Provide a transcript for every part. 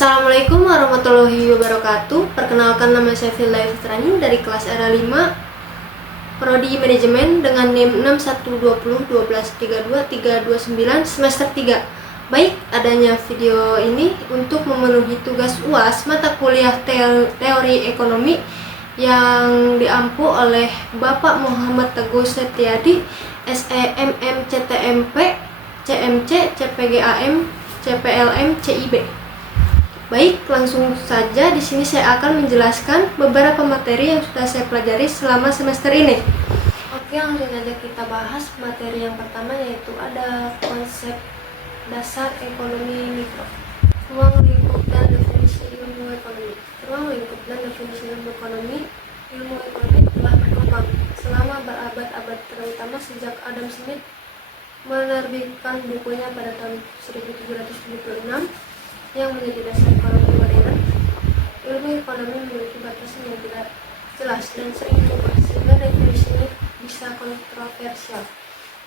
Assalamualaikum warahmatullahi wabarakatuh. Perkenalkan, nama saya Firda Fitrani dari kelas era 5 Prodi Manajemen dengan NIM 6120123239 semester 3. Baik, adanya video ini untuk memenuhi tugas UAS mata kuliah teori ekonomi yang diampu oleh Bapak Muhammad Teguh Setiadi, SEMM, CTMP, CMC, CPGAM, CPLM, CIB. Baik, langsung saja di sini saya akan menjelaskan beberapa materi yang sudah saya pelajari selama semester ini. Oke, langsung saja kita bahas materi yang pertama, yaitu ada konsep dasar ekonomi mikro. Ruang lingkup dan definisi ilmu ekonomi. Ruang lingkup dan definisi ilmu ekonomi. Ilmu ekonomi telah berkembang selama berabad-abad, terutama sejak Adam Smith menerbitkan bukunya pada tahun 1776 yang menjadi dasar ekonomi modern. Ilmu ekonomi memiliki batasan yang tidak jelas dan sering berubah, sehingga definisinya bisa kontroversial.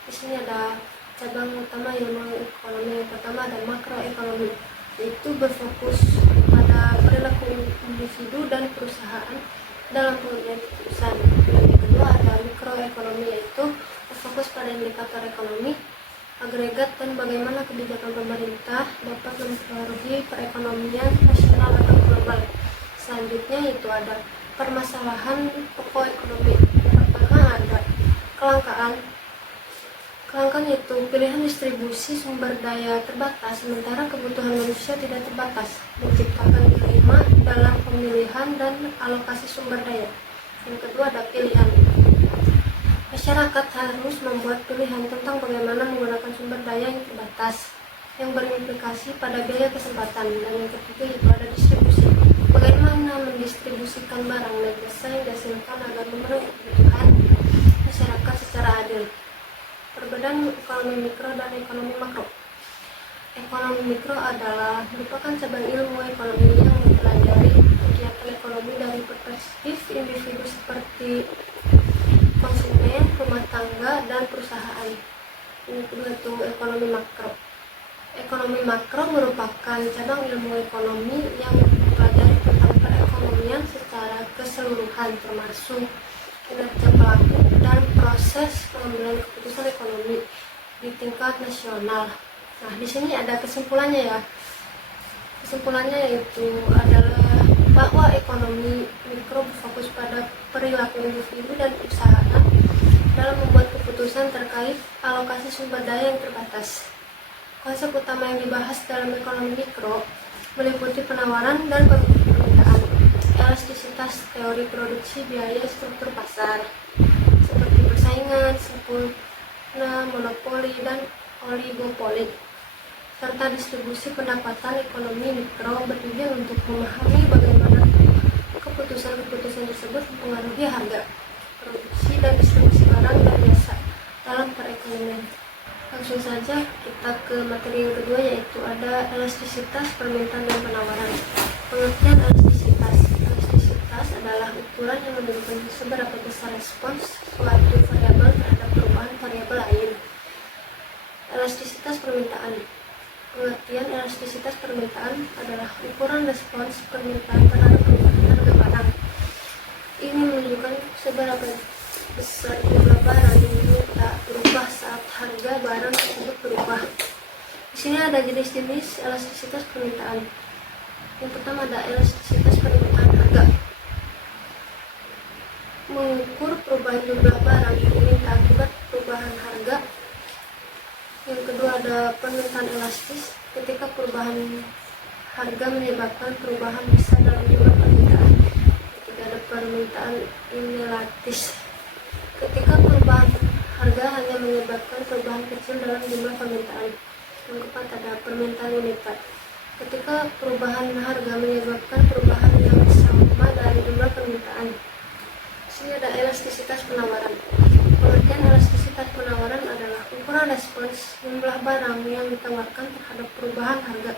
Di sini ada cabang utama ilmu ekonomi. Yang pertama ada makroekonomi, yaitu berfokus pada perilaku individu dan perusahaan dalam pengambilan keputusan. Yang kedua ada mikroekonomi, yaitu berfokus pada indikator ekonomi agregat dan bagaimana kebijakan pemerintah dapat mempengaruhi perekonomian nasional atau global. Selanjutnya itu ada permasalahan pokok ekonomi. Pertama ada kelangkaan. Kelangkaan itu pilihan distribusi sumber daya terbatas, sementara kebutuhan manusia tidak terbatas, menciptakan dilema dalam pemilihan dan alokasi sumber daya. Yang kedua ada pilihan. Masyarakat harus membuat pilihan tentang bagaimana menggunakan sumber daya yang terbatas, yang berimplikasi pada biaya kesempatan. Dan yang ketiga itu ada distribusi. Bagaimana mendistribusikan barang dan jasa yang dihasilkan agar memenuhi kebutuhan masyarakat secara adil. Perbedaan ekonomi mikro dan ekonomi makro. Ekonomi mikro adalah merupakan cabang ilmu ekonomi yang mempelajari kegiatan ekonomi dari perspektif individu seperti konsumen, rumah tangga, dan perusahaan. Ini kedua itu ekonomi makro. Ekonomi makro merupakan cabang ilmu ekonomi yang mempelajari tentang perekonomian secara keseluruhan, termasuk kinerja pelaku dan proses pengambilan keputusan ekonomi di tingkat nasional. Nah, di sini ada kesimpulannya ya. Kesimpulannya yaitu adalah bahwa ekonomi mikro berfokus pada perilaku individu dan perusahaan dalam membuat keputusan terkait alokasi sumber daya yang terbatas. Konsep utama yang dibahas dalam ekonomi mikro meliputi penawaran dan permintaan, elastisitas teori produksi, biaya, struktur pasar, seperti persaingan, sempurna, monopoli, dan oligopoli, serta distribusi pendapatan. Ekonomi mikro bertujuan untuk memahami bagaimana keputusan-keputusan tersebut mempengaruhi harga, produksi, dan distribusi barang dan jasa dalam perekonomian. Langsung saja kita ke materi yang kedua, yaitu ada elastisitas permintaan dan penawaran. Pengertian elastisitas. Elastisitas adalah ukuran yang menunjukkan seberapa besar respons suatu variabel terhadap perubahan variabel lain. Elastisitas permintaan. Pengertian elastisitas permintaan adalah ukuran respons permintaan terhadap perubahan harga barang. Ini menunjukkan seberapa besar jumlah barang yang diminta berubah saat harga barang tersebut berubah. Di sini ada jenis-jenis elastisitas permintaan. Yang pertama ada elastisitas permintaan harga. Mengukur perubahan jumlah barang yang diminta akibat perubahan harga. Yang kedua ada permintaan elastis, ketika perubahan harga menyebabkan perubahan besar dalam jumlah permintaan. Ketiga ada permintaan inelastis, ketika perubahan harga hanya menyebabkan perubahan kecil dalam jumlah permintaan. Yang keempat ada permintaan unitar, ketika perubahan harga menyebabkan perubahan yang sama dari jumlah permintaan. Di sini ada elastisitas penawaran. Pengertian elastisitas penawaran adalah ukuran respons jumlah barang yang ditawarkan terhadap perubahan harga.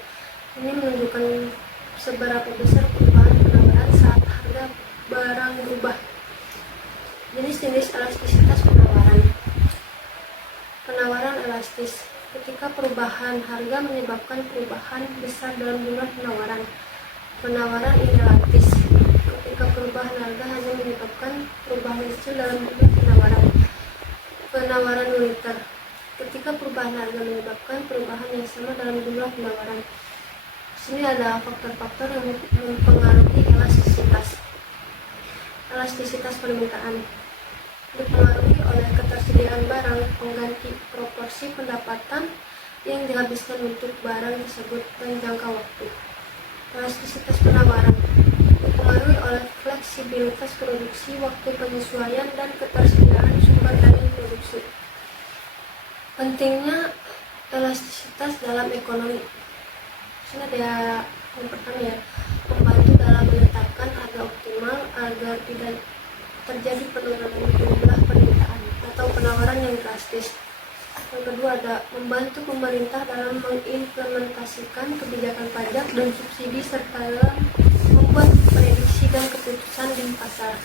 Ini menunjukkan seberapa besar perubahan penawaran saat harga barang berubah. Jenis-jenis elastisitas penawaran. Penawaran elastis, ketika perubahan harga menyebabkan perubahan besar dalam jumlah penawaran. penawaran inelastis. Ketika perubahan harga hanya menyebabkan perubahan kecil dalam jumlah penawaran moneter. Ketika perubahan harga menyebabkan perubahan yang sama dalam jumlah penawaran. Di sini ada faktor-faktor yang mempengaruhi elastisitas. Elastisitas permintaan dipengaruhi oleh ketersediaan barang pengganti proporsi pendapatan yang dihabiskan untuk barang tersebut dan jangka waktu. Elastisitas penawaran dipengaruhi oleh fleksibilitas produksi, waktu penyesuaian, dan ketersediaan sumber daya produksi. Pentingnya elastisitas dalam ekonomi. Sini ada yang pertama ya, membantu dalam menetapkan harga optimal agar tidak terjadi penurunan jumlah permintaan atau penawaran yang drastis. Yang kedua ada membantu pemerintah dalam mengimplementasikan kebijakan pajak dan subsidi serta dalam membuat prediksi dan keputusan di pasar.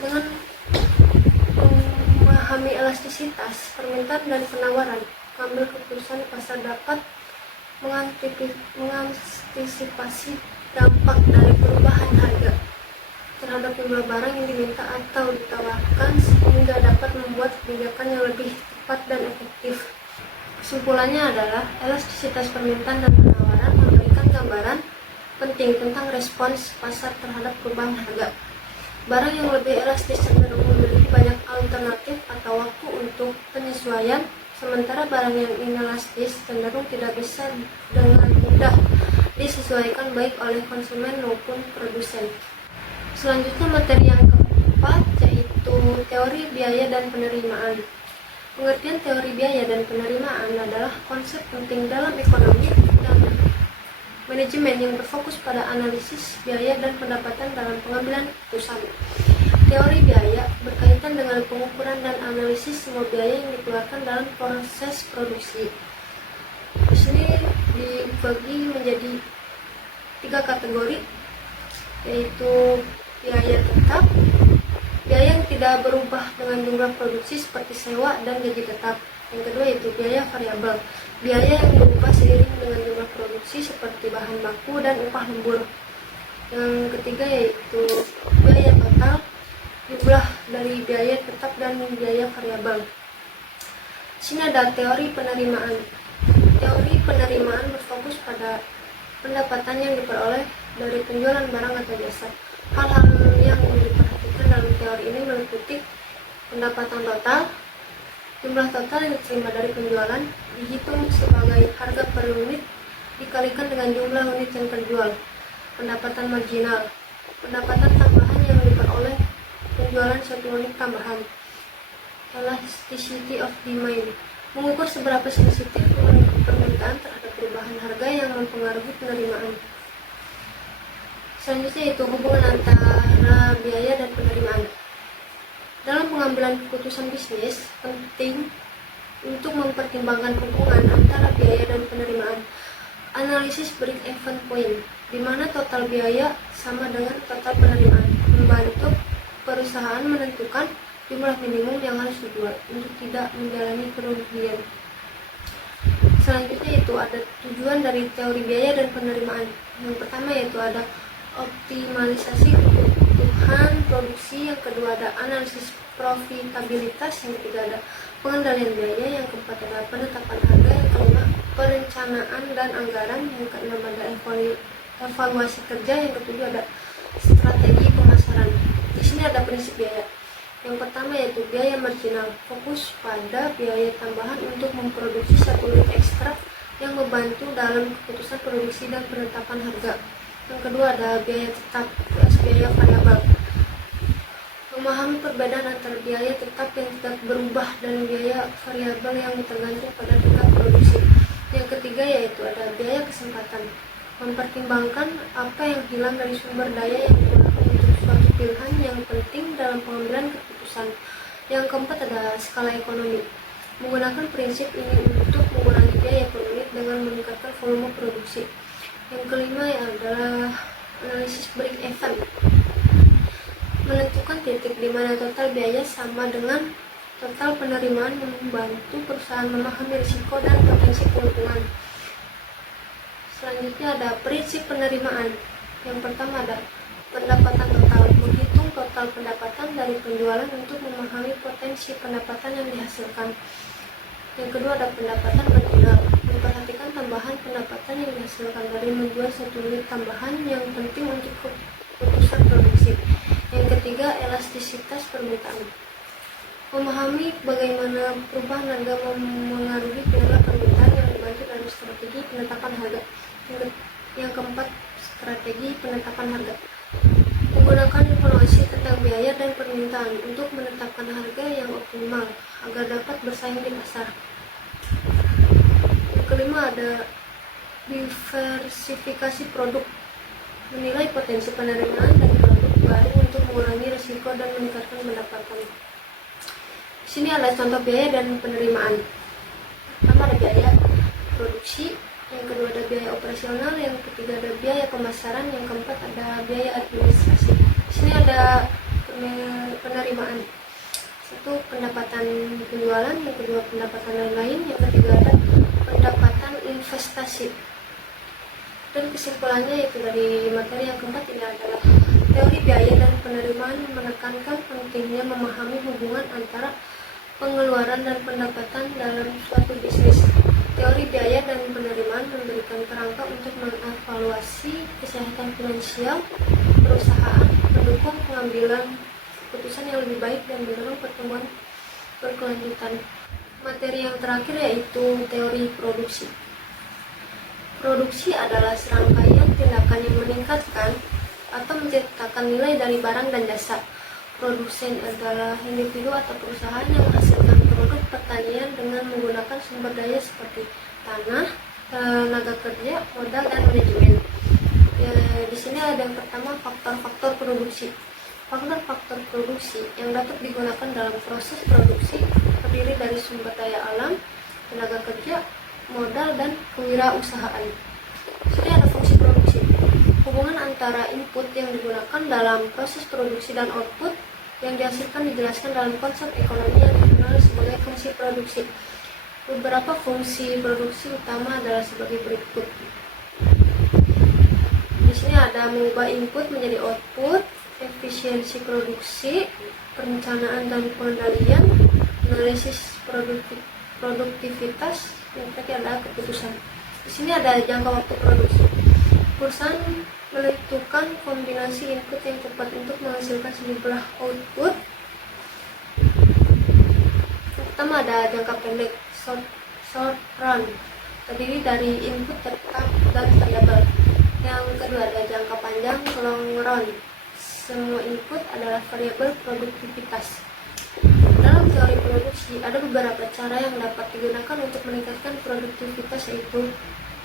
Dengan memahami elastisitas permintaan dan penawaran, mengambil keputusan di pasar dapat mengantisipasi dampak dari perubahan harga terhadap jumlah barang yang diminta atau ditawarkan sehingga dapat membuat kebijakan yang lebih tepat dan efektif. Kesimpulannya adalah elastisitas permintaan dan penawaran memberikan gambaran penting tentang respons pasar terhadap perubahan harga. Barang yang lebih elastis cenderung memiliki banyak alternatif atau waktu untuk penyesuaian, sementara barang yang inelastis cenderung tidak bisa dengan mudah disesuaikan baik oleh konsumen maupun produsen. Selanjutnya materi yang keempat yaitu teori biaya dan penerimaan. Pengertian teori biaya dan penerimaan adalah konsep penting dalam ekonomi dan manajemen yang berfokus pada analisis biaya dan pendapatan dalam pengambilan keputusan. Teori biaya berkaitan dengan pengukuran dan analisis semua biaya yang dikeluarkan dalam proses produksi. Di sini dibagi menjadi 3 kategori, yaitu biaya tetap, biaya yang tidak berubah dengan jumlah produksi seperti sewa dan gaji tetap. Yang kedua yaitu biaya variabel, biaya yang berubah seiring dengan jumlah produksi seperti bahan baku dan upah lembur. Yang ketiga yaitu biaya total, jumlah dari biaya tetap dan biaya variabel. Sini ada teori penerimaan. Teori penerimaan berfokus pada pendapatan yang diperoleh dari penjualan barang atau jasa. Hal-hal yang diperhatikan dalam teori ini meliputi pendapatan total, jumlah total yang diterima dari penjualan dihitung sebagai harga per unit dikalikan dengan jumlah unit yang terjual. Pendapatan marginal, pendapatan tambahan yang diperoleh penjualan satu unit tambahan. Elasticity of demand, mengukur seberapa sensitif permintaan terhadap perubahan harga yang mempengaruhi penerimaan. Selanjutnya itu hubungan antara biaya dan penerimaan. Dalam pengambilan keputusan bisnis, penting untuk mempertimbangkan hubungan antara biaya dan penerimaan. Analisis break-even point, di mana total biaya sama dengan total penerimaan, membantu perusahaan menentukan jumlah minimum yang harus dijual untuk tidak menjalani kerugian. Selanjutnya itu ada tujuan dari teori biaya dan penerimaan. Yang pertama yaitu ada optimalisasi kebutuhan produksi, yang kedua ada analisis profitabilitas, yang ketiga ada pengendalian biaya, yang keempat ada penetapan harga, yang kelima perencanaan dan anggaran, yang keenam ada evaluasi kerja, yang ketujuh ada strategi pemasaran. Di sini ada prinsip biaya. Yang pertama yaitu biaya marginal, fokus pada biaya tambahan untuk memproduksi satu unit ekstra yang membantu dalam keputusan produksi dan penetapan harga. Yang kedua ada biaya tetap, biaya variabel. Memahami perbedaan antara biaya tetap yang tidak berubah dan biaya variabel yang tergantung pada tingkat produksi. Yang ketiga yaitu ada biaya kesempatan, mempertimbangkan apa yang hilang dari sumber daya yang digunakan untuk suatu pilihan yang penting dalam pengambilan keputusan. Yang keempat ada skala ekonomi, menggunakan prinsip ini untuk mengurangi biaya per unit dengan meningkatkan volume produksi. Yang kelima adalah analisis break-even, menentukan titik di mana total biaya sama dengan total penerimaan, membantu perusahaan memahami risiko dan potensi keuntungan. Selanjutnya ada prinsip penerimaan, Yang pertama ada pendapatan total, menghitung total pendapatan dari penjualan untuk memahami potensi pendapatan yang dihasilkan. Yang kedua ada pendapatan marginal, memperhatikan tambahan pendapatan yang dihasilkan dari menjual satu unit tambahan yang penting untuk keputusan produksi. Yang ketiga elastisitas permintaan, memahami bagaimana perubahan harga memengaruhi pola permintaan yang dibantu dari strategi penetapan harga. Yang keempat strategi penetapan harga, menggunakan informasi tentang biaya dan permintaan untuk menetapkan harga yang optimal agar dapat bersaing di pasar. Yang kelima ada diversifikasi produk, menilai potensi penerimaan dari produk baru untuk mengurangi risiko dan meningkatkan pendapatan. Di sini ada contoh biaya dan penerimaan. Pertama ada biaya produksi, yang kedua ada biaya operasional, yang ketiga ada biaya pemasaran, yang keempat ada biaya administrasi. Di sini ada penerimaan. Satu pendapatan penjualan, yang kedua pendapatan lain-lain, yang ketiga ada pendapatan investasi. Dan kesimpulannya yaitu dari materi yang keempat ini adalah teori biaya dan penerimaan menekankan pentingnya memahami hubungan antara pengeluaran dan pendapatan dalam suatu bisnis. Teori biaya dan penerimaan memberikan kerangka untuk mengevaluasi kesehatan finansial perusahaan, mendukung pengambilan keputusan yang lebih baik dan mendorong pertumbuhan berkelanjutan. Materi yang terakhir yaitu teori produksi. Produksi adalah serangkaian tindakan yang meningkatkan atau menciptakan nilai dari barang dan jasa. Produsen adalah individu atau perusahaan yang menghasilkan produk pertanian dengan menggunakan sumber daya seperti tanah, tenaga kerja, modal, dan manajemen. Di sini ada yang pertama faktor-faktor produksi. Faktor-faktor produksi yang dapat digunakan dalam proses produksi terdiri dari sumber daya alam, tenaga kerja, modal, dan kewirausahaan. Di sini ada fungsi produksi. Hubungan antara input yang digunakan dalam proses produksi dan output yang dihasilkan dijelaskan dalam konsep ekonomi yang dikenal sebagai fungsi produksi. Beberapa fungsi produksi utama adalah sebagai berikut. Di sini ada mengubah input menjadi output, efisiensi produksi, perencanaan dan pengendalian, analisis produktivitas, yang terakhir adalah keputusan. Di sini ada jangka waktu produksi. Perusahaan menentukan kombinasi input yang tepat untuk menghasilkan sejumlah output. Yang pertama ada jangka pendek, short run, terdiri dari input tetap dan variabel. Yang kedua ada jangka panjang, long run. Semua input adalah variabel produktivitas. Dalam teori produksi, ada beberapa cara yang dapat digunakan untuk meningkatkan produktivitas, yaitu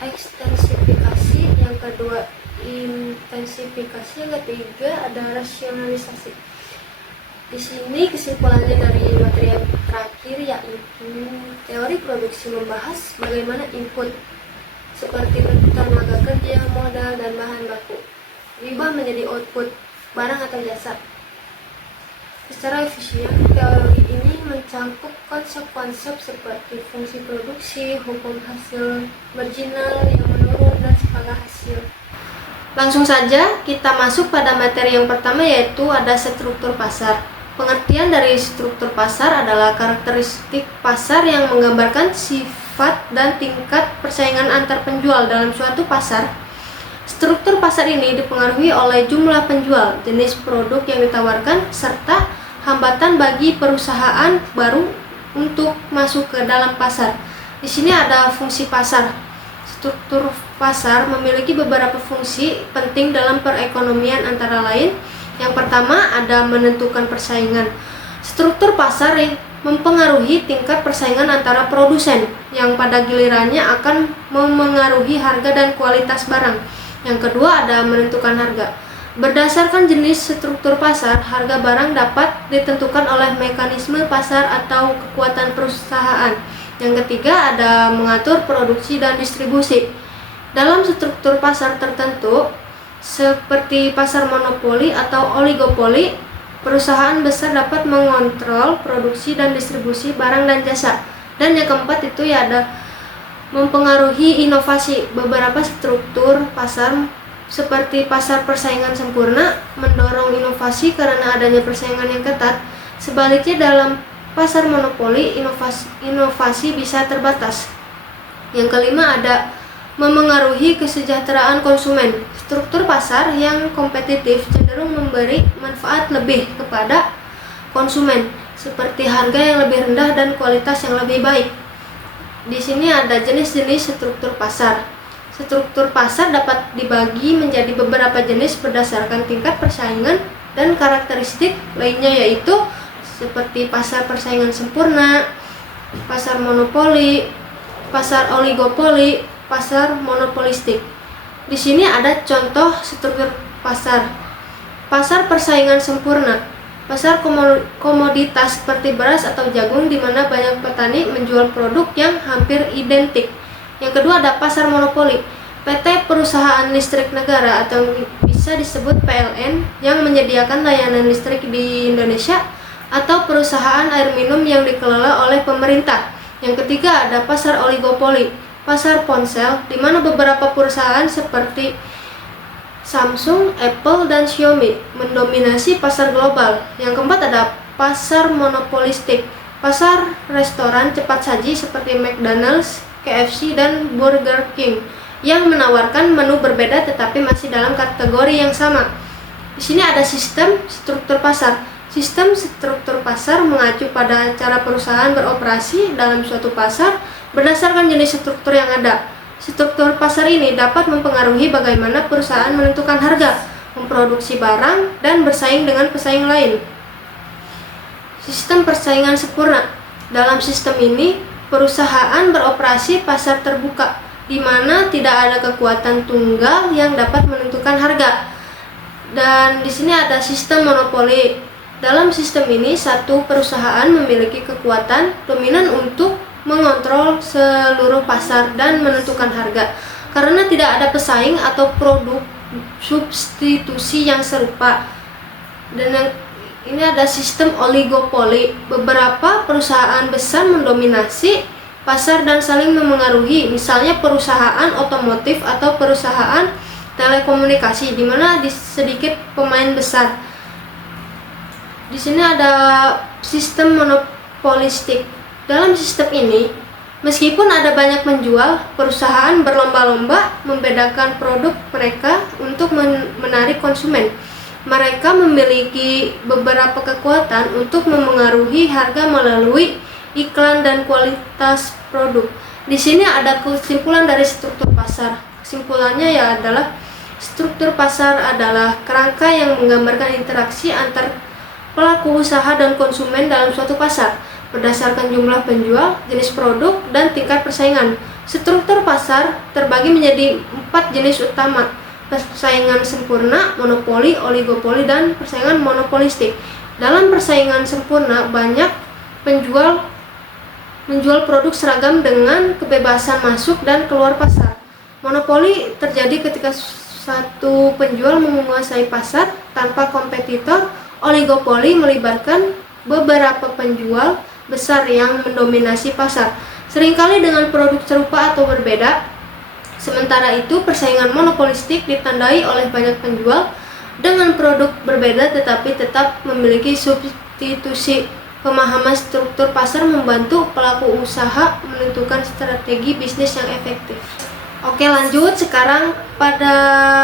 ekstensifikasi, yang kedua intensifikasi, yang ketiga ada rasionalisasi. Di sini kesimpulannya dari materi yang terakhir yaitu teori produksi membahas bagaimana input seperti tenaga kerja, modal, dan bahan baku berubah menjadi output barang atau jasa secara efisien. Teori ini mencangkup konsep-konsep seperti fungsi produksi, hukum hasil marginal yang menurun, dan skala hasil. Langsung saja kita masuk pada materi yang pertama, yaitu ada struktur pasar. Pengertian dari struktur pasar adalah karakteristik pasar yang menggambarkan sifat dan tingkat persaingan antar penjual dalam suatu pasar. Struktur pasar ini dipengaruhi oleh jumlah penjual, jenis produk yang ditawarkan, serta hambatan bagi perusahaan baru untuk masuk ke dalam pasar. Di sini ada fungsi pasar. Struktur pasar memiliki beberapa fungsi penting dalam perekonomian, antara lain yang pertama ada menentukan persaingan. Struktur pasar mempengaruhi tingkat persaingan antara produsen yang pada gilirannya akan memengaruhi harga dan kualitas barang. Yang kedua ada menentukan harga. Berdasarkan jenis struktur pasar, harga barang dapat ditentukan oleh mekanisme pasar atau kekuatan perusahaan. Yang ketiga ada mengatur produksi dan distribusi. Dalam struktur pasar tertentu, seperti pasar monopoli atau oligopoli, perusahaan besar dapat mengontrol produksi dan distribusi barang dan jasa. Dan yang keempat itu ya ada mempengaruhi inovasi. Beberapa struktur pasar seperti pasar persaingan sempurna, mendorong inovasi karena adanya persaingan yang ketat. Sebaliknya dalam pasar monopoli, inovasi bisa terbatas. Yang kelima ada memengaruhi kesejahteraan konsumen. Struktur pasar yang kompetitif cenderung memberi manfaat lebih kepada konsumen, seperti harga yang lebih rendah dan kualitas yang lebih baik. Di sini ada jenis-jenis struktur pasar. Struktur pasar dapat dibagi menjadi beberapa jenis berdasarkan tingkat persaingan dan karakteristik lainnya, yaitu seperti pasar persaingan sempurna, pasar monopoli, pasar oligopoli, pasar monopolistik. Di sini ada contoh struktur pasar. Pasar persaingan sempurna, pasar komoditas seperti beras atau jagung di mana banyak petani menjual produk yang hampir identik. Yang kedua ada pasar monopoli, PT Perusahaan Listrik Negara atau bisa disebut PLN yang menyediakan layanan listrik di Indonesia, atau perusahaan air minum yang dikelola oleh pemerintah. Yang ketiga ada pasar oligopoli, pasar ponsel di mana beberapa perusahaan seperti Samsung, Apple, dan Xiaomi mendominasi pasar global. Yang keempat ada pasar monopolistik, pasar restoran cepat saji seperti McDonald's, KFC, dan Burger King yang menawarkan menu berbeda tetapi masih dalam kategori yang sama. Di sini ada sistem struktur pasar. Sistem struktur pasar mengacu pada cara perusahaan beroperasi dalam suatu pasar berdasarkan jenis struktur yang ada. Struktur pasar ini dapat mempengaruhi bagaimana perusahaan menentukan harga, memproduksi barang, dan bersaing dengan pesaing lain. Sistem persaingan sempurna. Dalam sistem ini, perusahaan beroperasi pasar terbuka, di mana tidak ada kekuatan tunggal yang dapat menentukan harga. Dan di sini ada sistem monopoli. Dalam sistem ini, satu perusahaan memiliki kekuatan dominan untuk mengontrol seluruh pasar dan menentukan harga. Karena tidak ada pesaing atau produk substitusi yang serupa. Dan yang ini ada sistem oligopoli. Beberapa perusahaan besar mendominasi pasar dan saling memengaruhi, misalnya perusahaan otomotif atau perusahaan telekomunikasi, di mana sedikit pemain besar. Di sini ada sistem monopolistik. Dalam sistem ini, meskipun ada banyak penjual, perusahaan berlomba-lomba membedakan produk mereka untuk menarik konsumen. Mereka memiliki beberapa kekuatan untuk memengaruhi harga melalui iklan dan kualitas produk. Di sini ada kesimpulan dari struktur pasar. Kesimpulannya adalah struktur pasar adalah kerangka yang menggambarkan interaksi antar pelaku usaha dan konsumen dalam suatu pasar berdasarkan jumlah penjual, jenis produk, dan tingkat persaingan. Struktur pasar terbagi menjadi 4 jenis utama: persaingan sempurna, monopoli, oligopoli, dan persaingan monopolistik. Dalam persaingan sempurna, banyak penjual menjual produk seragam dengan kebebasan masuk dan keluar pasar. Monopoli terjadi ketika satu penjual menguasai pasar tanpa kompetitor. Oligopoli melibatkan beberapa penjual besar yang mendominasi pasar, seringkali dengan produk serupa atau berbeda. Sementara itu, persaingan monopolistik ditandai oleh banyak penjual dengan produk berbeda tetapi tetap memiliki substitusi. Pemahaman struktur pasar membantu pelaku usaha menentukan strategi bisnis yang efektif. Oke, lanjut sekarang pada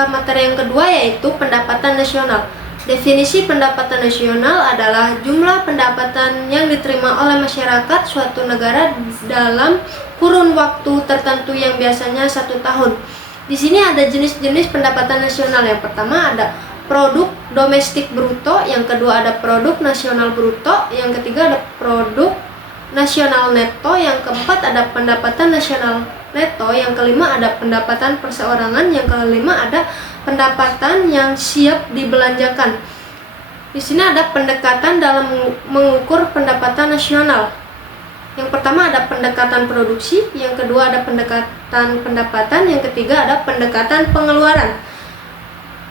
materi yang kedua, yaitu pendapatan nasional. Definisi pendapatan nasional adalah jumlah pendapatan yang diterima oleh masyarakat suatu negara dalam kurun waktu tertentu yang biasanya 1 tahun. Di sini ada jenis-jenis pendapatan nasional. Yang pertama ada produk domestik bruto, yang kedua ada produk nasional bruto, yang ketiga ada produk nasional neto, yang keempat ada pendapatan nasional neto, yang kelima ada pendapatan perseorangan, yang kelima ada pendapatan yang siap dibelanjakan. Di sini ada pendekatan dalam mengukur pendapatan nasional. Yang pertama ada pendekatan produksi, yang kedua ada pendekatan pendapatan, yang ketiga ada pendekatan pengeluaran.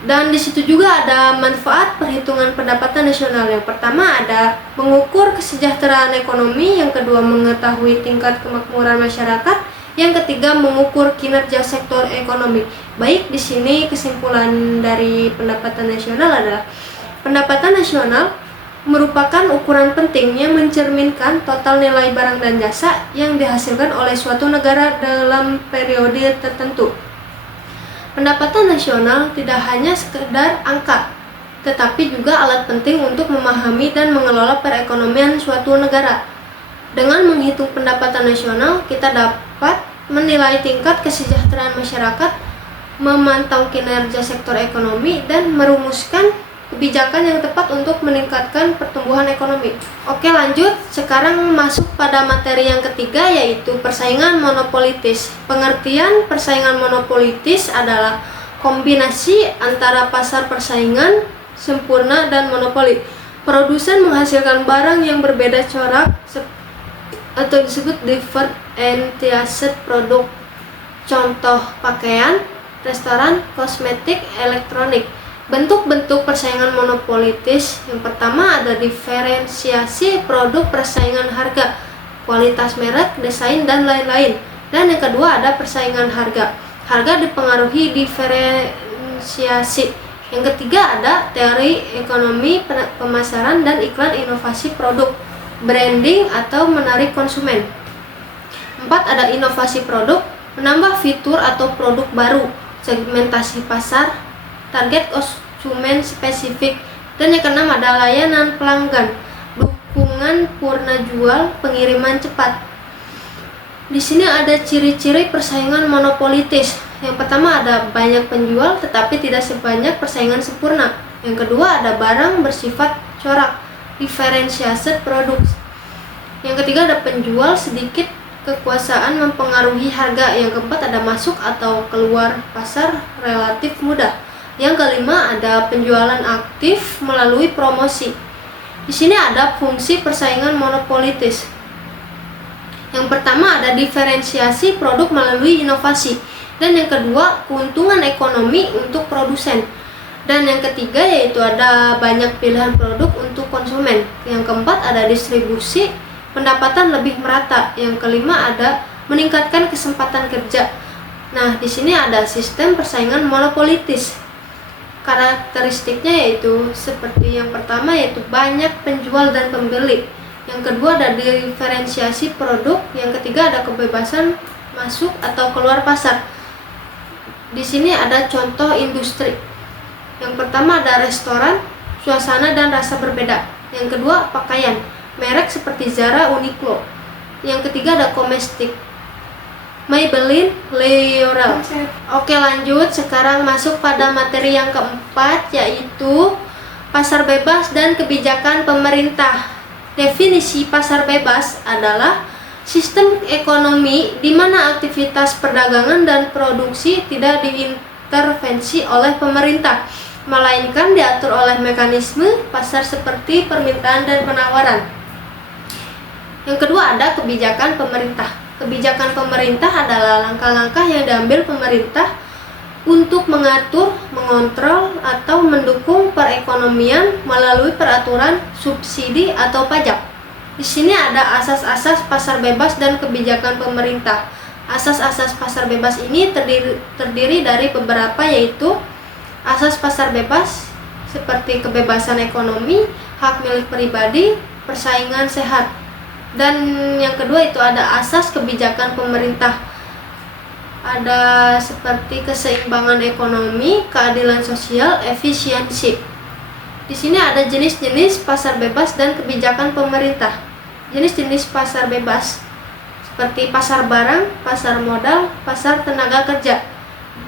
Dan di situ juga ada manfaat perhitungan pendapatan nasional. Yang pertama ada mengukur kesejahteraan ekonomi, yang kedua mengetahui tingkat kemakmuran masyarakat, Yang ketiga, mengukur kinerja sektor ekonomi. Baik, di sini kesimpulan dari pendapatan nasional adalah pendapatan nasional merupakan ukuran penting yang mencerminkan total nilai barang dan jasa yang dihasilkan oleh suatu negara dalam periode tertentu. Pendapatan nasional tidak hanya sekedar angka, tetapi juga alat penting untuk memahami dan mengelola perekonomian suatu negara. Dengan menghitung pendapatan nasional, kita dapat menilai tingkat kesejahteraan masyarakat, memantau kinerja sektor ekonomi, dan merumuskan kebijakan yang tepat untuk meningkatkan pertumbuhan ekonomi. Oke, lanjut. Sekarang masuk pada materi yang ketiga, yaitu persaingan monopolitis. Pengertian persaingan monopolitis adalah kombinasi antara pasar persaingan sempurna dan monopoli. Produsen menghasilkan barang yang berbeda corak atau disebut differentiated product. Contoh pakaian, restoran, kosmetik, elektronik. Bentuk-bentuk persaingan monopolitis yang pertama ada diferensiasi produk, persaingan harga, kualitas merek, desain, dan lain-lain. Dan yang kedua ada persaingan harga. Harga dipengaruhi diferensiasi. Yang ketiga ada teori ekonomi pemasaran dan iklan, inovasi produk, branding atau menarik konsumen. 4 ada inovasi produk, menambah fitur atau produk baru, segmentasi pasar, target konsumen spesifik. Dan yang keenam ada layanan pelanggan, dukungan purna jual, pengiriman cepat. Di sini ada ciri-ciri persaingan monopolitis. Yang pertama ada banyak penjual tetapi tidak sebanyak persaingan sempurna. Yang kedua ada barang bersifat corak, differentiated products. Yang ketiga ada penjual sedikit, kekuasaan mempengaruhi harga. Yang keempat ada masuk atau keluar pasar relatif mudah. Yang kelima ada penjualan aktif melalui promosi. Di sini ada fungsi persaingan monopolitis. Yang pertama ada diferensiasi produk melalui inovasi. Dan yang kedua keuntungan ekonomi untuk produsen. Dan yang ketiga yaitu ada banyak pilihan produk untuk konsumen. Yang keempat ada distribusi, pendapatan lebih merata. Yang kelima ada meningkatkan kesempatan kerja. Nah, di sini ada sistem persaingan monopolitis. Karakteristiknya yaitu seperti yang pertama yaitu banyak penjual dan pembeli. Yang kedua ada diferensiasi produk. Yang ketiga ada kebebasan masuk atau keluar pasar. Di sini ada contoh industri. Yang pertama ada restoran, suasana dan rasa berbeda. Yang kedua pakaian, merek seperti Zara, Uniqlo. Yang ketiga ada komestik, Maybelline, L'Oreal. Oke, lanjut. Sekarang masuk pada materi yang keempat, yaitu pasar bebas dan kebijakan pemerintah. Definisi pasar bebas adalah sistem ekonomi di mana aktivitas perdagangan dan produksi tidak diintervensi oleh pemerintah, melainkan diatur oleh mekanisme pasar seperti permintaan dan penawaran. Yang kedua ada kebijakan pemerintah. Kebijakan pemerintah adalah langkah-langkah yang diambil pemerintah untuk mengatur, mengontrol, atau mendukung perekonomian melalui peraturan, subsidi, atau pajak. Di sini ada asas-asas pasar bebas dan kebijakan pemerintah. Asas-asas pasar bebas ini terdiri dari beberapa, yaitu asas pasar bebas seperti kebebasan ekonomi, hak milik pribadi, persaingan sehat. Dan yang kedua itu ada asas kebijakan pemerintah. Ada seperti keseimbangan ekonomi, keadilan sosial, efisiensi. Di sini ada jenis-jenis pasar bebas dan kebijakan pemerintah. Jenis-jenis pasar bebas seperti pasar barang, pasar modal, pasar tenaga kerja.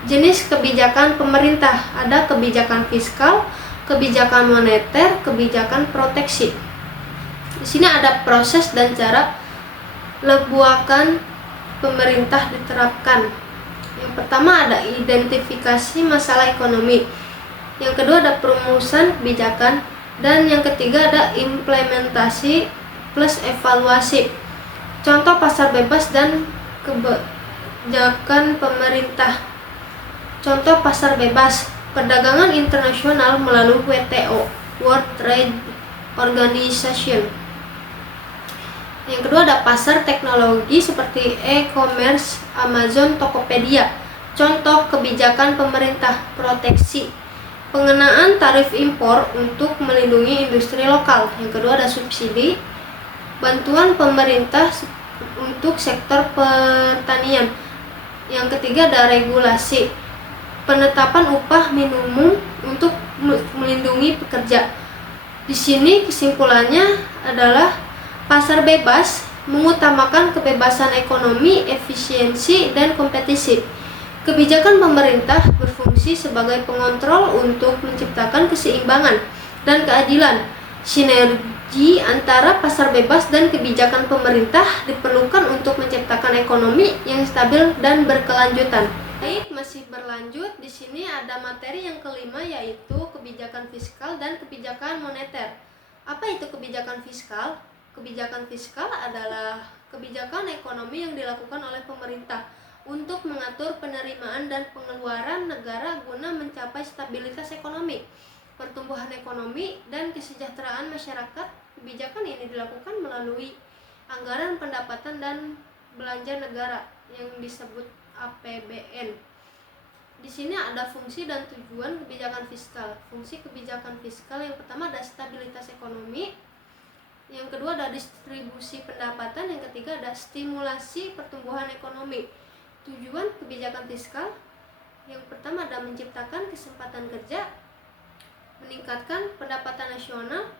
Jenis kebijakan pemerintah ada kebijakan fiskal, kebijakan moneter, kebijakan proteksi. Di sini ada proses dan cara lebuakan pemerintah diterapkan. Yang pertama ada identifikasi masalah ekonomi. Yang kedua ada perumusan kebijakan. Dan yang ketiga ada implementasi plus evaluasi. Contoh pasar bebas dan kebijakan pemerintah. Contoh pasar bebas, perdagangan internasional melalui WTO, World Trade Organization. Yang kedua ada pasar teknologi seperti e-commerce, Amazon, Tokopedia. Contoh kebijakan pemerintah, proteksi, pengenaan tarif impor untuk melindungi industri lokal. Yang kedua ada subsidi, bantuan pemerintah untuk sektor pertanian. Yang ketiga ada regulasi, penetapan upah minimum untuk melindungi pekerja. Di sini kesimpulannya adalah pasar bebas mengutamakan kebebasan ekonomi, efisiensi, dan kompetisi. Kebijakan pemerintah berfungsi sebagai pengontrol untuk menciptakan keseimbangan dan keadilan. Sinergi antara pasar bebas dan kebijakan pemerintah diperlukan untuk menciptakan ekonomi yang stabil dan berkelanjutan. Baik, masih berlanjut. Di sini ada materi yang kelima, yaitu kebijakan fiskal dan kebijakan moneter. Apa itu kebijakan fiskal? Kebijakan fiskal adalah kebijakan ekonomi yang dilakukan oleh pemerintah untuk mengatur penerimaan dan pengeluaran negara guna mencapai stabilitas ekonomi, pertumbuhan ekonomi, dan kesejahteraan masyarakat. Kebijakan ini dilakukan melalui anggaran pendapatan dan belanja negara yang disebut APBN. Di sini ada fungsi dan tujuan kebijakan fiskal. Fungsi kebijakan fiskal yang pertama ada stabilitas ekonomi, yang kedua ada distribusi pendapatan, yang ketiga ada stimulasi pertumbuhan ekonomi. Tujuan kebijakan fiskal yang pertama ada menciptakan kesempatan kerja, meningkatkan pendapatan nasional,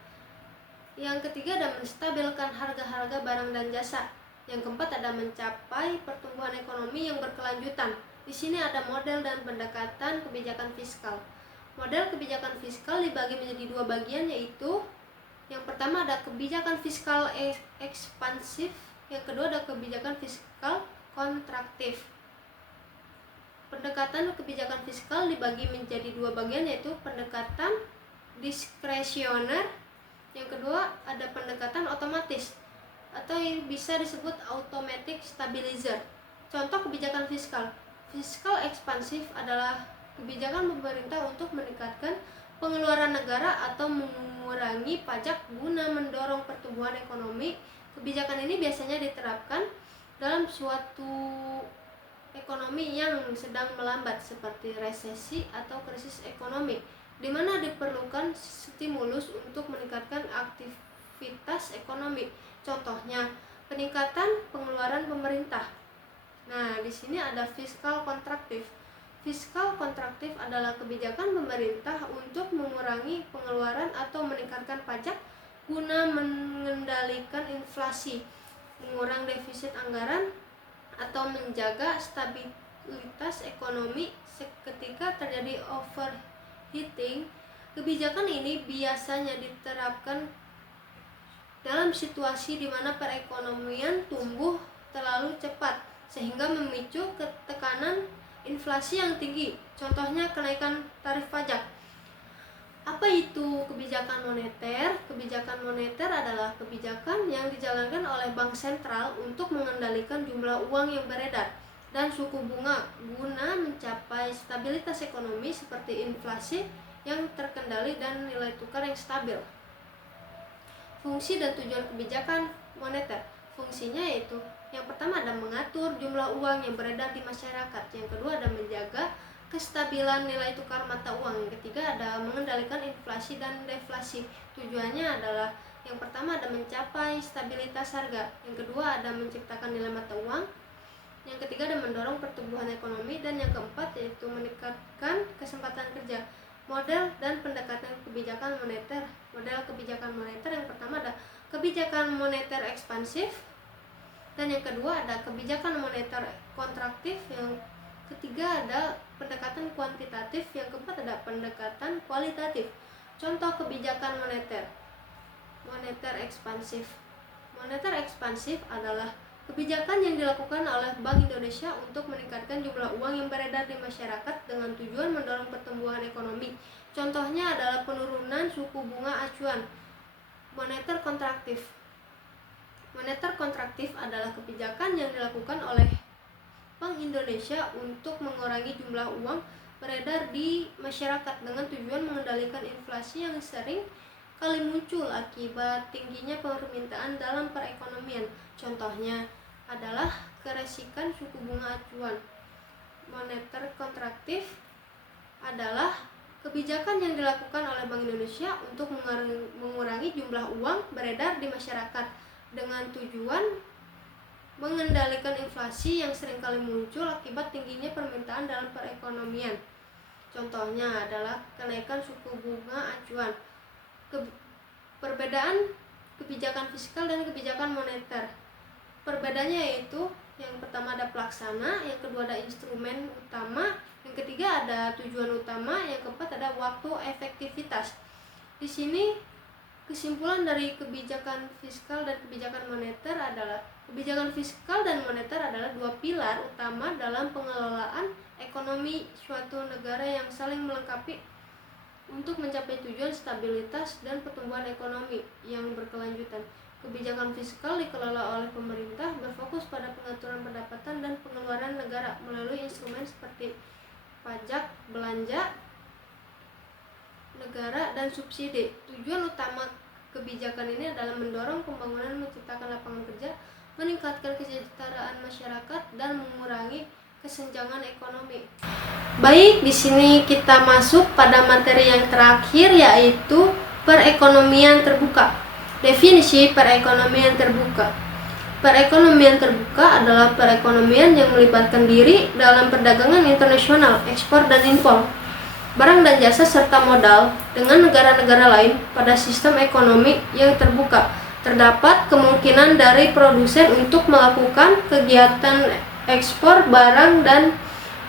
yang ketiga ada menstabilkan harga-harga barang dan jasa, yang keempat ada mencapai pertumbuhan ekonomi yang berkelanjutan. Di sini ada model dan pendekatan kebijakan fiskal. Model kebijakan fiskal dibagi menjadi dua bagian, yaitu yang pertama ada kebijakan fiskal ekspansif, yang kedua ada kebijakan fiskal kontraktif. Pendekatan kebijakan fiskal dibagi menjadi dua bagian, yaitu pendekatan diskresioner, yang kedua ada pendekatan otomatis atau yang bisa disebut automatic stabilizer. Contoh kebijakan fiskal. Fiskal ekspansif adalah kebijakan pemerintah untuk meningkatkan pengeluaran negara atau mengurangi pajak guna mendorong pertumbuhan ekonomi. Kebijakan ini biasanya diterapkan dalam suatu ekonomi yang sedang melambat seperti resesi atau krisis ekonomi, di mana diperlukan stimulus untuk meningkatkan aktivitas ekonomi. Contohnya peningkatan pengeluaran pemerintah. Nah, di sini ada fiskal kontraktif. Fiskal kontraktif adalah kebijakan pemerintah untuk mengurangi pengeluaran atau meningkatkan pajak guna mengendalikan inflasi, mengurangi defisit anggaran, atau menjaga stabilitas ekonomi ketika terjadi overheating. Kebijakan ini biasanya diterapkan dalam situasi di mana perekonomian tumbuh terlalu cepat sehingga memicu tekanan inflasi yang tinggi. Contohnya kenaikan tarif pajak. Apa itu kebijakan moneter? Kebijakan moneter adalah kebijakan yang dijalankan oleh bank sentral untuk mengendalikan jumlah uang yang beredar dan suku bunga guna mencapai stabilitas ekonomi seperti inflasi yang terkendali dan nilai tukar yang stabil. Fungsi dan tujuan kebijakan moneter. Fungsinya yaitu yang pertama ada mengatur jumlah uang yang beredar di masyarakat, yang kedua ada menjaga kestabilan nilai tukar mata uang, yang ketiga ada mengendalikan inflasi dan deflasi. Tujuannya adalah yang pertama ada mencapai stabilitas harga, yang kedua ada menciptakan nilai mata uang, yang ketiga ada mendorong pertumbuhan ekonomi, dan yang keempat yaitu meningkatkan kesempatan kerja. Model dan pendekatan kebijakan moneter. Model kebijakan moneter yang pertama ada kebijakan moneter ekspansif, dan yang kedua ada kebijakan moneter kontraktif, yang ketiga ada pendekatan kuantitatif, yang keempat ada pendekatan kualitatif. Contoh kebijakan moneter ekspansif. Moneter ekspansif adalah kebijakan yang dilakukan oleh Bank Indonesia untuk meningkatkan jumlah uang yang beredar di masyarakat dengan tujuan mendorong pertumbuhan ekonomi. Contohnya adalah penurunan suku bunga acuan. Moneter kontraktif. Moneter kontraktif adalah kebijakan yang dilakukan oleh Bank Indonesia untuk mengurangi jumlah uang beredar di masyarakat dengan tujuan mengendalikan inflasi yang sering kali muncul akibat tingginya permintaan dalam perekonomian. perekonomian. Contohnya adalah keresikan suku bunga acuan. Moneter kontraktif adalah kebijakan yang dilakukan oleh Bank Indonesia untuk mengurangi jumlah uang beredar di masyarakat dengan tujuan mengendalikan inflasi yang seringkali muncul akibat tingginya permintaan dalam perekonomian. Contohnya adalah kenaikan suku bunga acuan. Perbedaan kebijakan fiskal dan kebijakan moneter. Perbedaannya yaitu yang pertama ada pelaksana, yang kedua ada instrumen utama, yang ketiga ada tujuan utama, yang keempat ada waktu efektivitas. Di sini kesimpulan dari kebijakan fiskal dan kebijakan moneter adalah kebijakan fiskal dan moneter adalah dua pilar utama dalam pengelolaan ekonomi suatu negara yang saling melengkapi untuk mencapai tujuan stabilitas dan pertumbuhan ekonomi yang berkelanjutan. Kebijakan fiskal dikelola oleh pemerintah berfokus pada pengaturan pendapatan dan pengeluaran negara melalui instrumen seperti pajak, belanja negara, dan subsidi. Tujuan utama kebijakan ini adalah mendorong pembangunan, menciptakan lapangan kerja, meningkatkan kesejahteraan masyarakat, dan mengurangi kesenjangan ekonomi. Baik, di sini kita masuk pada materi yang terakhir, yaitu perekonomian terbuka. Definisi perekonomian terbuka. Perekonomian terbuka adalah perekonomian yang melibatkan diri dalam perdagangan internasional, ekspor dan impor, barang dan jasa serta modal dengan negara-negara lain pada sistem ekonomi yang terbuka. Terdapat kemungkinan dari produsen untuk melakukan kegiatan ekspor barang dan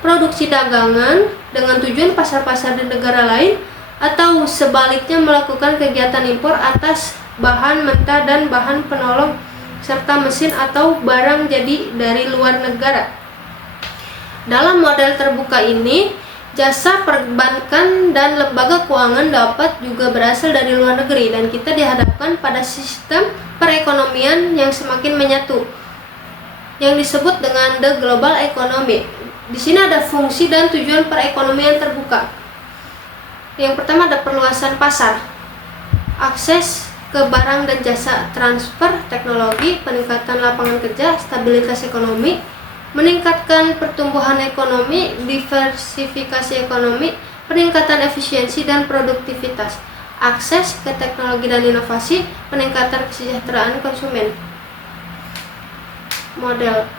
produksi dagangan dengan tujuan pasar-pasar di negara lain, atau sebaliknya melakukan kegiatan impor atas bahan mentah dan bahan penolong serta mesin atau barang jadi dari luar negara. Dalam model terbuka ini, jasa perbankan dan lembaga keuangan dapat juga berasal dari luar negeri, dan kita dihadapkan pada sistem perekonomian yang semakin menyatu yang disebut dengan the global economy. Di sini ada fungsi dan tujuan perekonomian terbuka. Yang pertama ada perluasan pasar, akses ke barang dan jasa, transfer teknologi, peningkatan lapangan kerja, stabilitas ekonomi, meningkatkan pertumbuhan ekonomi, diversifikasi ekonomi, peningkatan efisiensi dan produktivitas, akses ke teknologi dan inovasi, peningkatan kesejahteraan konsumen. Model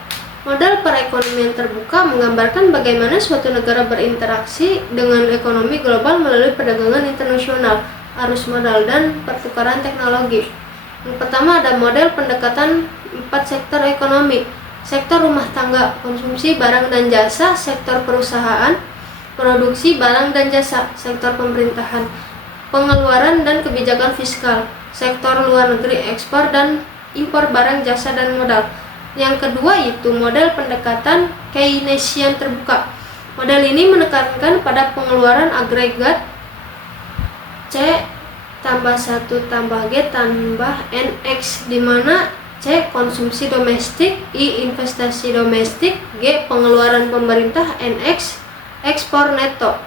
perekonomian terbuka menggambarkan bagaimana suatu negara berinteraksi dengan ekonomi global melalui perdagangan internasional, arus modal, dan pertukaran teknologi. Yang pertama ada model pendekatan 4 sektor ekonomi: sektor rumah tangga, konsumsi barang dan jasa, sektor perusahaan, produksi barang dan jasa, sektor pemerintahan, pengeluaran dan kebijakan fiskal, sektor luar negeri, ekspor dan impor barang, jasa, dan modal. Yang kedua itu model pendekatan Keynesian terbuka. Model ini menekankan pada pengeluaran agregat C tambah 1 tambah G tambah NX, di mana C konsumsi domestik, I investasi domestik, G pengeluaran pemerintah, NX ekspor neto.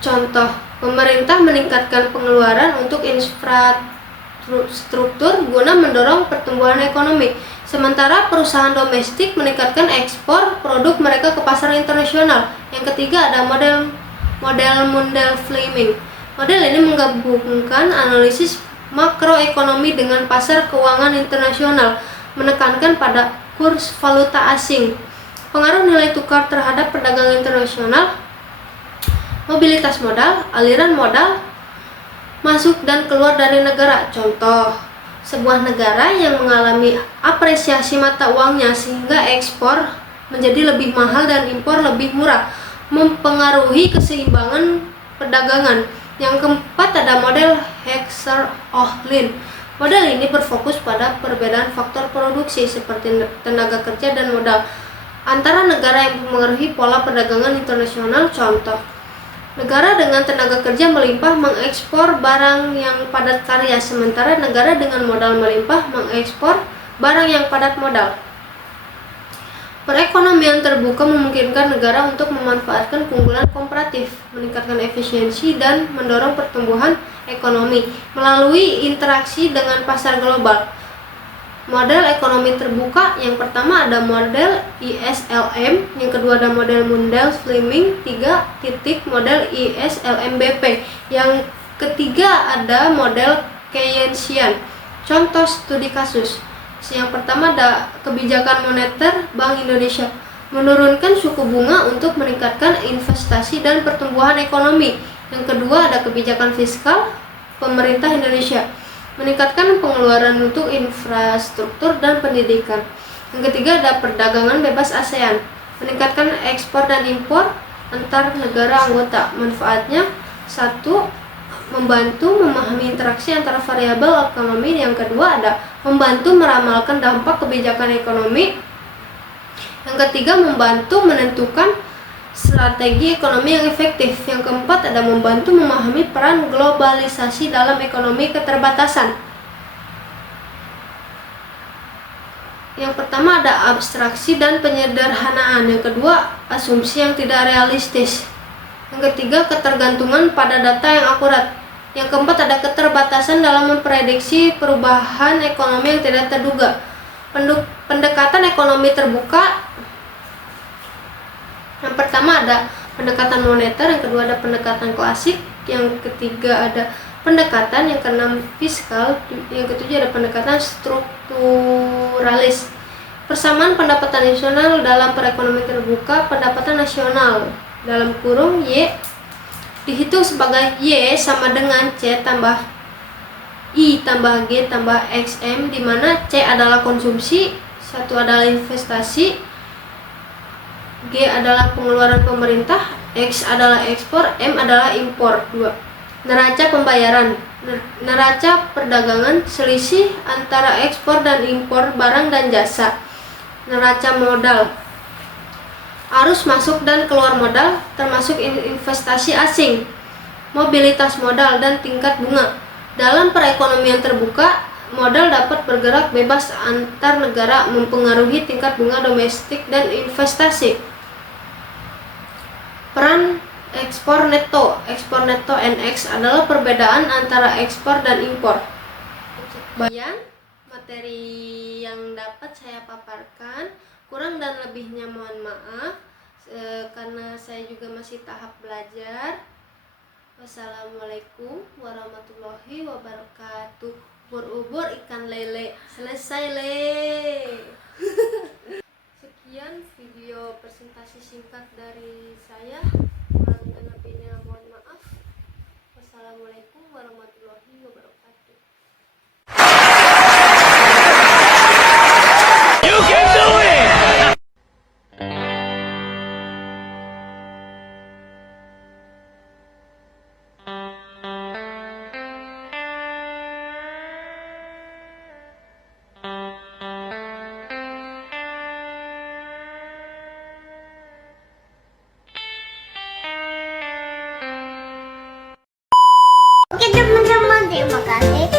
Contoh, pemerintah meningkatkan pengeluaran untuk infrastruktur guna mendorong pertumbuhan ekonomi, sementara perusahaan domestik meningkatkan ekspor produk mereka ke pasar internasional. Yang ketiga ada model Mundell-Fleming. Model ini menggabungkan analisis makroekonomi dengan pasar keuangan internasional, menekankan pada kurs valuta asing, pengaruh nilai tukar terhadap perdagangan internasional, mobilitas modal, aliran modal masuk dan keluar dari negara. Contoh, sebuah negara yang mengalami apresiasi mata uangnya sehingga ekspor menjadi lebih mahal dan impor lebih murah, mempengaruhi keseimbangan perdagangan. Yang keempat ada model Hexer-Ohlin. Model ini berfokus pada perbedaan faktor produksi seperti tenaga kerja dan modal antara negara yang mempengaruhi pola perdagangan internasional. Contoh, negara dengan tenaga kerja melimpah mengekspor barang yang padat karya, sementara negara dengan modal melimpah mengekspor barang yang padat modal. Perekonomian terbuka memungkinkan negara untuk memanfaatkan keunggulan komparatif, meningkatkan efisiensi, dan mendorong pertumbuhan ekonomi melalui interaksi dengan pasar global. Model ekonomi terbuka yang pertama ada model ISLM, yang kedua ada model Mundell-Fleming, model ISLMBP, yang ketiga ada model Keynesian. Contoh studi kasus. Yang pertama ada kebijakan moneter Bank Indonesia menurunkan suku bunga untuk meningkatkan investasi dan pertumbuhan ekonomi. Yang kedua ada kebijakan fiskal pemerintah Indonesia meningkatkan pengeluaran untuk infrastruktur dan pendidikan. Yang ketiga ada perdagangan bebas ASEAN meningkatkan ekspor dan impor antar negara anggota. Manfaatnya: 1. Membantu memahami interaksi antara variabel ekonomi. Yang kedua ada membantu meramalkan dampak kebijakan ekonomi. Yang ketiga membantu menentukan strategi ekonomi yang efektif. Yang keempat ada membantu memahami peran globalisasi dalam ekonomi keterbatasan. Yang pertama ada abstraksi dan penyederhanaan. Yang kedua asumsi yang tidak realistis. Yang ketiga ketergantungan pada data yang akurat. Yang keempat ada keterbatasan dalam memprediksi perubahan ekonomi yang tidak terduga. Pendekatan ekonomi terbuka. Yang pertama ada pendekatan moneter, yang kedua ada pendekatan klasik, yang ketiga ada pendekatan, yang keenam fiskal, yang ketujuh ada pendekatan strukturalis. Persamaan pendapatan nasional dalam perekonomian terbuka. Pendapatan nasional dalam kurung Y dihitung sebagai Y sama dengan C tambah I tambah G tambah XM, di mana C adalah konsumsi, 1 adalah investasi, G adalah pengeluaran pemerintah, X adalah ekspor, M adalah impor. 2. Neraca pembayaran. Neraca perdagangan, selisih antara ekspor dan impor barang dan jasa. Neraca modal, arus masuk dan keluar modal termasuk investasi asing. Mobilitas modal dan tingkat bunga. Dalam perekonomian terbuka, modal dapat bergerak bebas antar negara, mempengaruhi tingkat bunga domestik dan investasi. Peran ekspor neto. Ekspor neto NX adalah perbedaan antara ekspor dan impor. Bagian materi yang dapat saya paparkan, kurang dan lebihnya mohon maaf, karena saya juga masih tahap belajar. Wassalamualaikum warahmatullahi wabarakatuh. Ubur-ubur ikan lele selesai Sekian video presentasi singkat dari saya. Kurang dan lebihnya mohon maaf. Wassalamualaikum warahmatullahi wabarakatuh. You can do it! Oke teman-teman, terima kasih